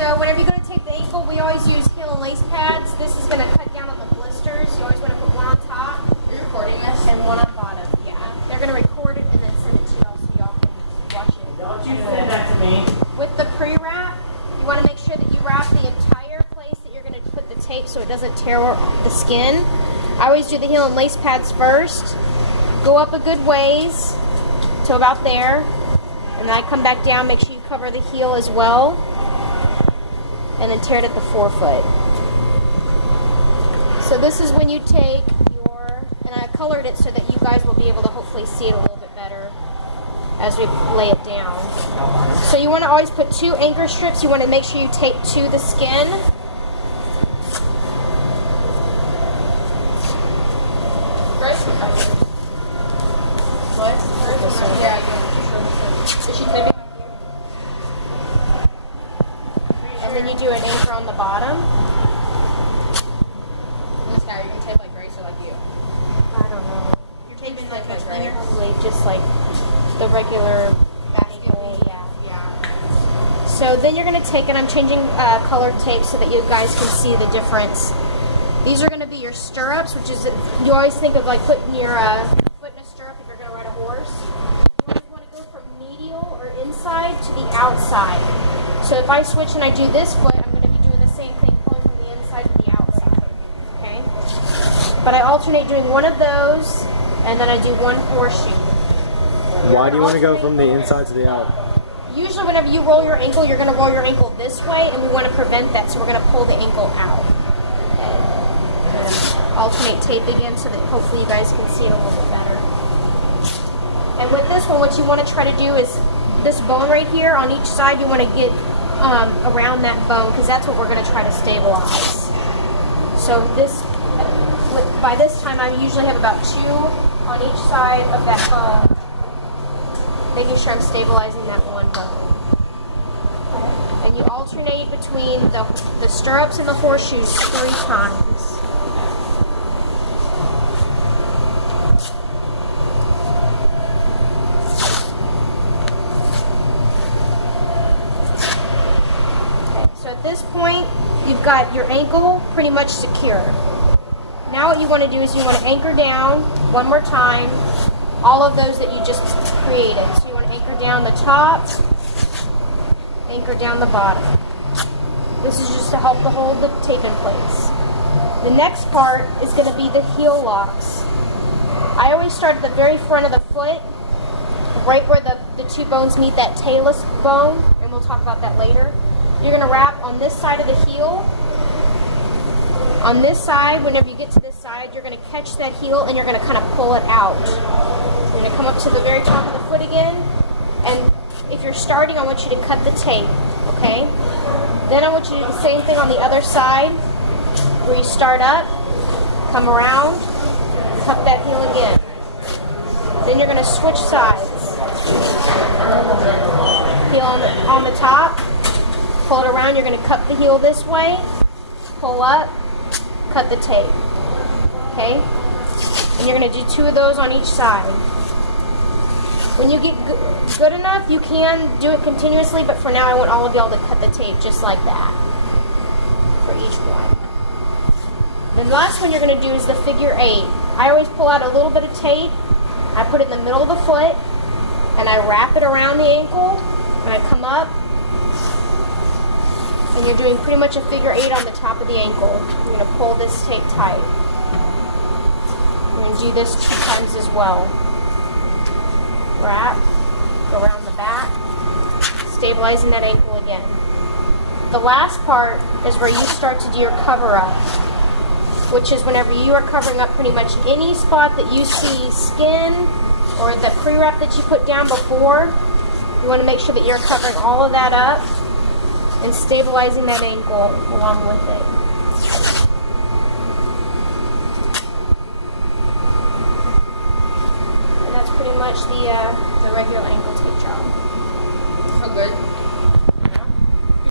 So whenever you're going to tape the ankle, we always use heel and lace pads. This is going to cut down on the blisters. You always want to put one on top. Are you recording this? And one on bottom. Yeah. They're going to record it and then send it to y'all so y'all can watch it. Don't you send that to me. With the pre-wrap, you want to make sure that you wrap the entire place that you're going to put the tape so it doesn't tear the skin. I always do the heel and lace pads first. Go up a good ways to about there. And then I come back down, make sure you cover the heel as well. And then tear it at the forefoot. So this is when you take your, and I colored it so that you guys will be able to hopefully see it a little bit better as we lay it down. So you want to always put 2 anchor strips. You want to make sure you tape to the skin. What? Yeah, Is she taping? And then you do an anchor on the bottom. This guy, you can tape like Grace or like you? I don't know. You're taping like this, right? Probably just like the regular ankle. Yeah. So then you're going to take, and I'm changing colored tape so that you guys can see the difference. These are going to be your stirrups, which is, you always think of like putting your foot in a stirrup if you're going to ride a horse. You always want to go from medial or inside to the outside. So if I switch and I do this foot, I'm going to be doing the same thing, pulling from the inside to the outside. Okay? But I alternate doing one of those, and then I do one horseshoe. Why do you want to go from the inside to the out? Usually whenever you roll your ankle, you're going to roll your ankle this way, and we want to prevent that, so we're going to pull the ankle out. And alternate tape again so that hopefully you guys can see it a little bit better. And with this one, what you want to try to do is this bone right here on each side, you want to get around that bone, because that's what we're going to try to stabilize. So this, by this time, I usually have about 2 on each side of that bone, making sure I'm stabilizing that one bone. And you alternate between the stirrups and the horseshoes 3 times. So at this point, you've got your ankle pretty much secure. Now what you want to do is you want to anchor down one more time all of those that you just created. So you want to anchor down the top, anchor down the bottom. This is just to help to hold the tape in place. The next part is going to be the heel locks. I always start at the very front of the foot, right where the 2 bones meet that talus bone, and we'll talk about that later. You're going to wrap on this side of the heel. On this side, whenever you get to this side, you're going to catch that heel and you're going to kind of pull it out. You're going to come up to the very top of the foot again, and if you're starting, I want you to cut the tape, okay? Then I want you to do the same thing on the other side, where you start up, come around, cut that heel again. Then you're going to switch sides. Heel on the top, pull it around, you're going to cut the heel this way, pull up, cut the tape, okay? And you're going to do 2 of those on each side. When you get good enough, you can do it continuously, but for now I want all of y'all to cut the tape just like that for each one. The last one you're going to do is the figure 8. I always pull out a little bit of tape, I put it in the middle of the foot, and I wrap it around the ankle, and I come up, and you're doing pretty much a figure 8 on the top of the ankle. You're going to pull this tape tight. You're going to do this 2 times as well. Wrap, go around the back, stabilizing that ankle again. The last part is where you start to do your cover-up, which is whenever you are covering up pretty much any spot that you see skin or the pre-wrap that you put down before. You want to make sure that you're covering all of that up and stabilizing that ankle along with it. And that's pretty much the regular ankle tape job. Oh, good.